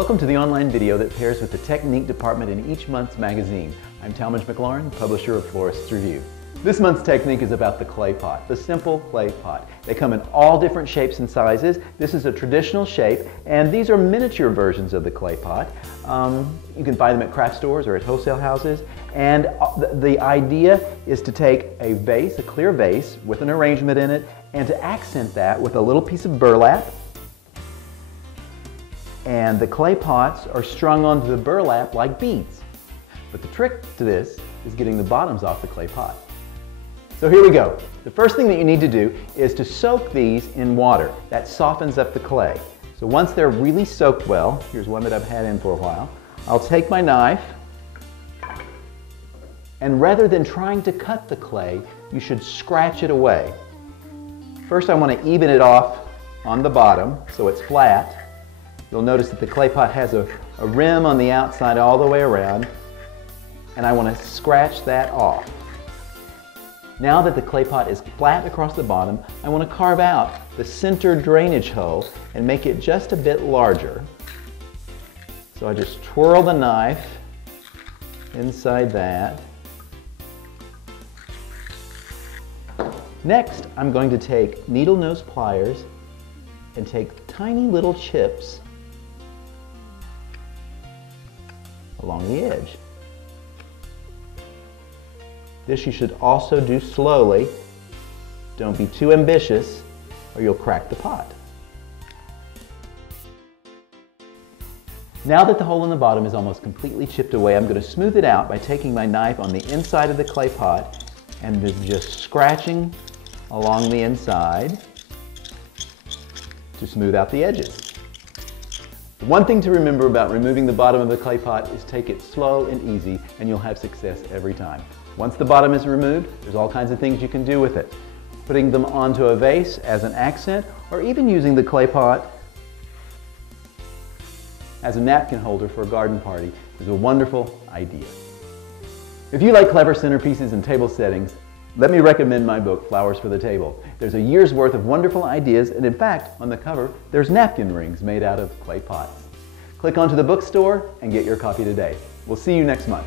Welcome to the online video that pairs with the technique department in each month's magazine. I'm Talmadge McLaurin, publisher of Florist's Review. This month's technique is about the clay pot, the simple clay pot. They come in all different shapes and sizes. This is a traditional shape, and these are miniature versions of the clay pot. You can buy them at craft stores or at wholesale houses. And the idea is to take a vase, a clear vase, with an arrangement in it, and to accent that with a little piece of burlap. And the clay pots are strung onto the burlap like beads. But the trick to this is getting the bottoms off the clay pot. So here we go. The first thing that you need to do is to soak these in water. That softens up the clay. So once they're really soaked well, here's one that I've had in for a while, I'll take my knife, and rather than trying to cut the clay, you should scratch it away. First I want to even it off on the bottom so it's flat. You'll notice that the clay pot has a rim on the outside all the way around, and I want to scratch that off. Now that the clay pot is flat across the bottom, I want to carve out the center drainage hole and make it just a bit larger. So I just twirl the knife inside that. Next, I'm going to take needle nose pliers and take tiny little chips along the edge. This you should also do slowly. Don't be too ambitious or you'll crack the pot. Now that the hole in the bottom is almost completely chipped away, I'm going to smooth it out by taking my knife on the inside of the clay pot and then just scratching along the inside to smooth out the edges. The one thing to remember about removing the bottom of the clay pot is take it slow and easy, and you'll have success every time. Once the bottom is removed, there's all kinds of things you can do with it. Putting them onto a vase as an accent, or even using the clay pot as a napkin holder for a garden party is a wonderful idea. If you like clever centerpieces and table settings, let me recommend my book, Flowers for the Table. There's a year's worth of wonderful ideas, and in fact, on the cover, there's napkin rings made out of clay pots. Click onto the bookstore and get your copy today. We'll see you next month.